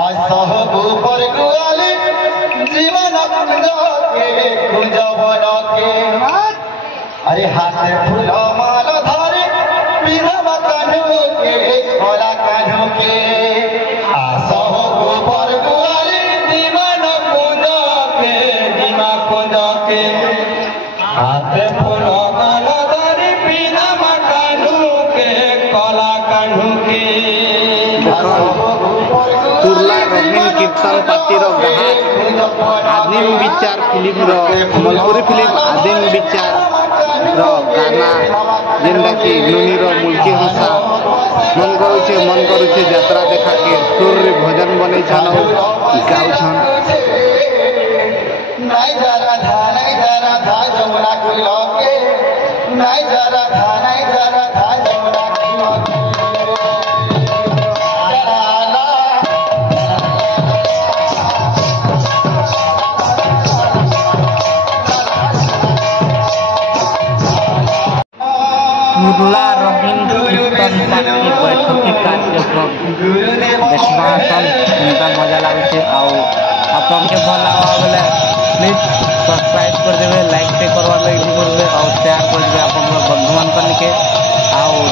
आज सहबु पर गुआली जीवन के कुंजवन के अरे हाथ फूल माल धरे पिनब कान्हू के खोला कान्हू के सहबु पर गुआली जीवन कुंज के हाथ फूल माल धरे पिनब कान्हू के खोला कान्हू के तुरला रंगीन कीर्तन पार्टीर गाहक आदिम विचार फिल्म सम्बलपुरी फिल्म आदिम विचार गाना जेनटा कि नुनीर मुल्की हंसा मन करुचे यात्रा देखा के सुर रे भजन बनई छन गाउछन नाई जरा धा जमुना कुलो के नाई जरा धा जमुना कुलो के तुरला रंगीन कीर्तन पार्टी बैठकी कार्यक्रम देखवा चिंता मजा लगे आपन के भल लगा बोले प्लीज सब्सक्राइब कर देवे लाइक टे करवा लगे करबे और शेयर कर देवे आपन बंधु मान के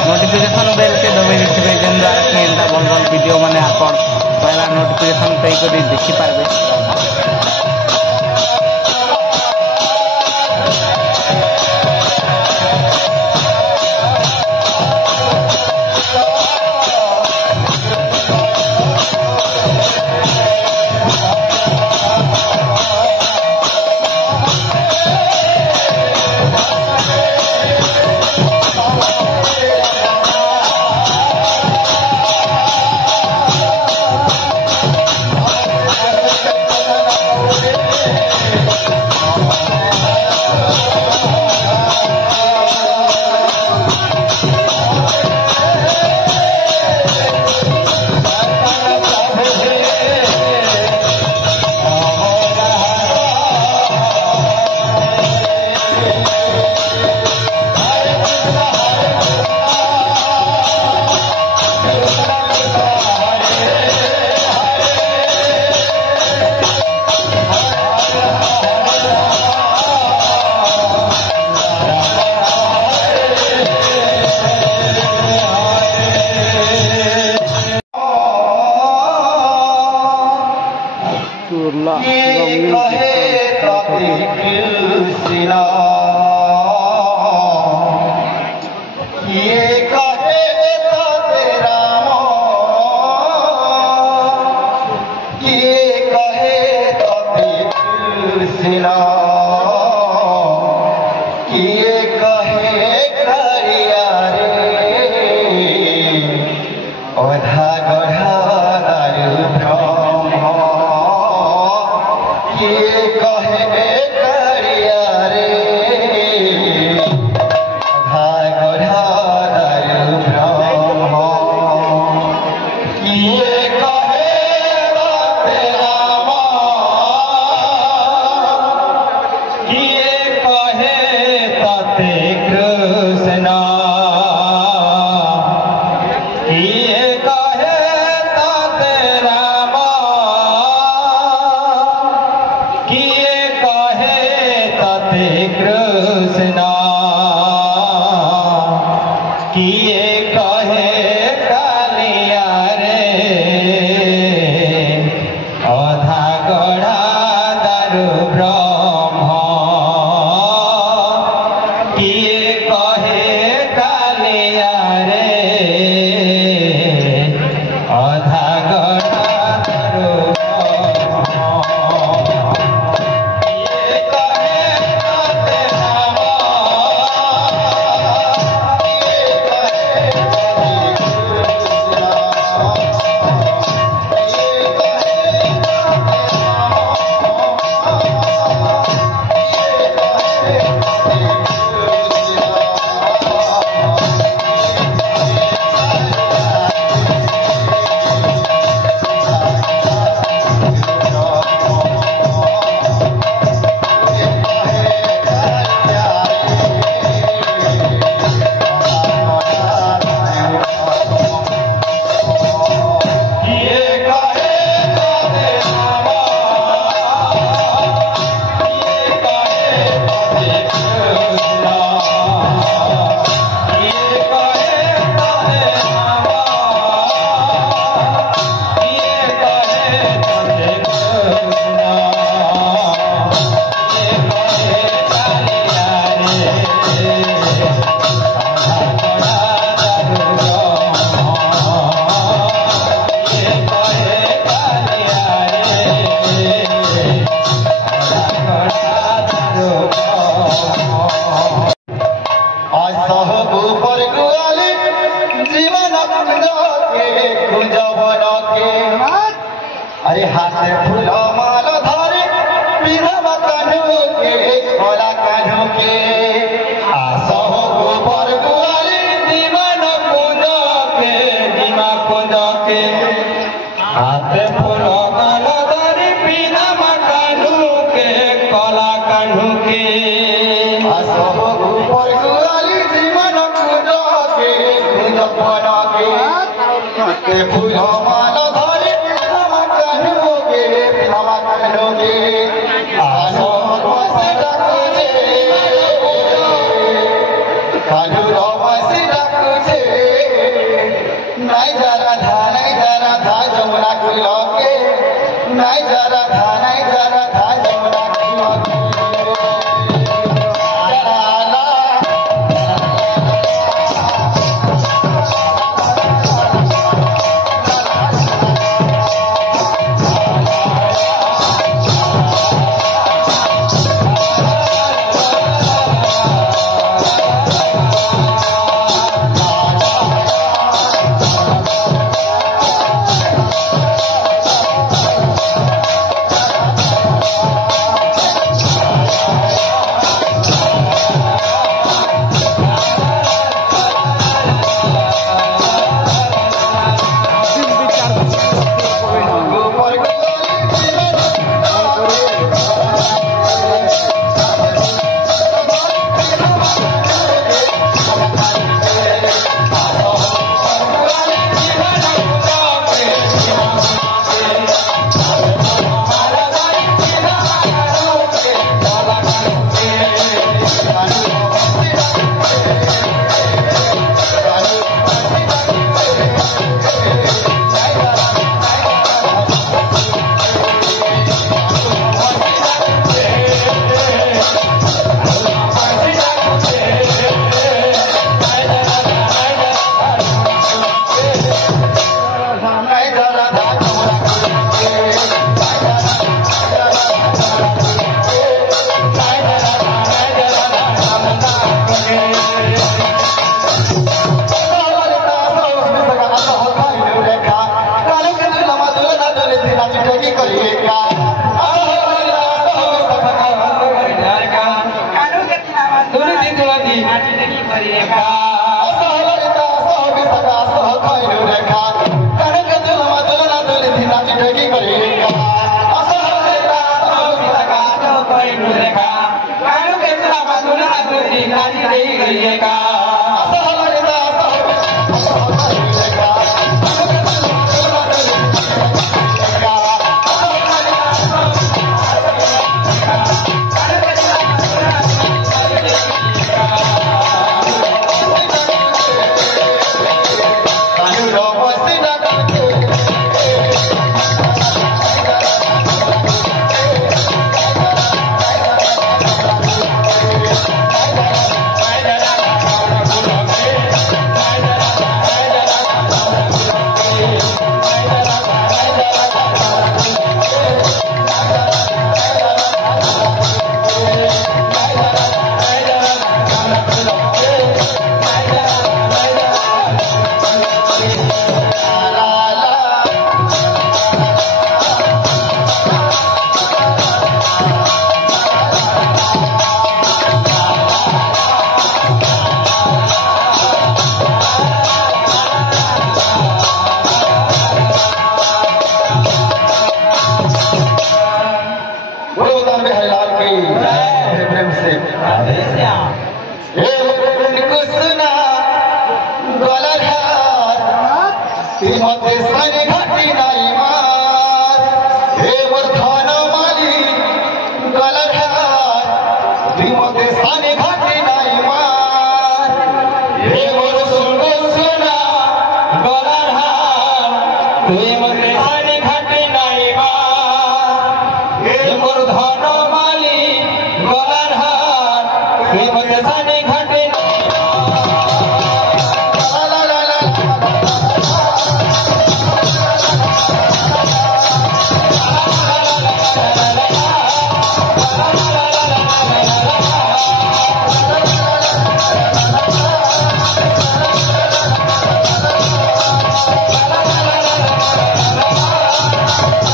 नोटिफिकेशन बेल के दबे देथिबे जेन द्वारा कि एंता भल वीडियो माने आपन पहला नोटिफिकेशन पे करी देखि पारबे। किए कहे कालिया रे अरे हाथ फूल माल धरे पिनवा कान्हू के कोला कान्हू के आसो गोबर गुआली दीवान कुंज के हाथ फूल माल धरे पिनवा कान्हू के कोला कान्हू के आसो गोबर गुआली दीवान कुंज बना के फूल माल धरे पिनवा कान्हू के आसो बसे डाकुजे कान्हू बसे डाकुजे नाई जरा था जमुना कुलो के नाई जरा था जमुना कुलो के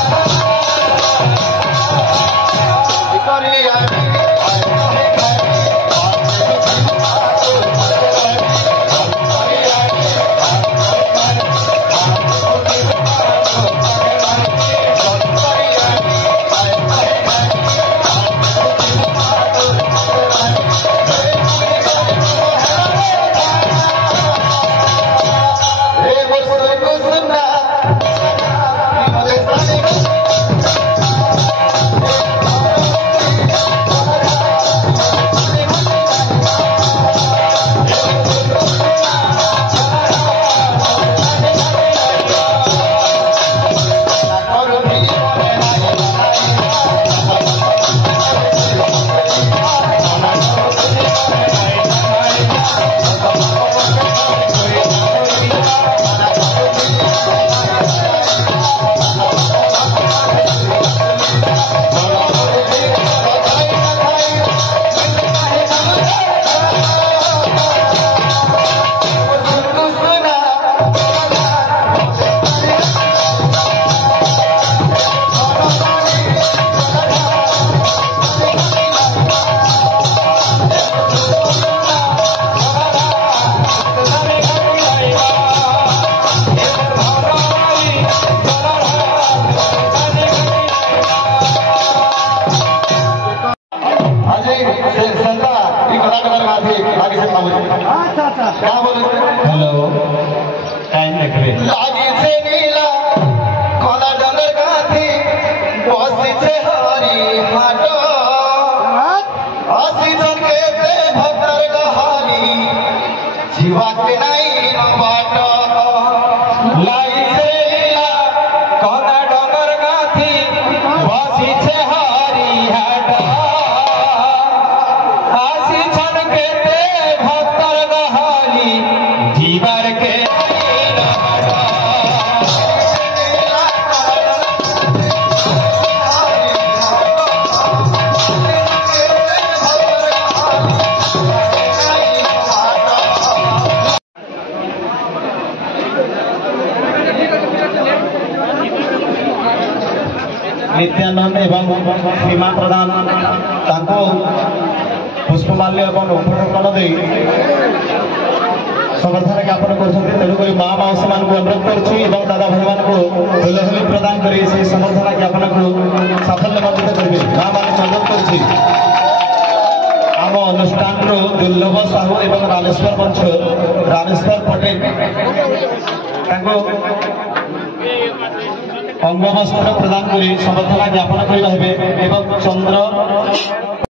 Thank you. नित्यानंद एवं सीमा प्रधान पुष्पमाल्य और उपढौकन दे समर्थन ज्ञापन कर तेणुक माँ माउसी मान अनुरोध कर दादा भाई मान फुलहोली प्रदान कर समर्थन ज्ञापन को साफल्य मंडित करेंगे माँ मान अनुरोध कर अनुष्ठान दुर्लभ साहू एवं रामेश्वर मंच रामेश्वर पटेल अंगवस्त्र प्रदान कर समर्थन ज्ञापन कर चंद्र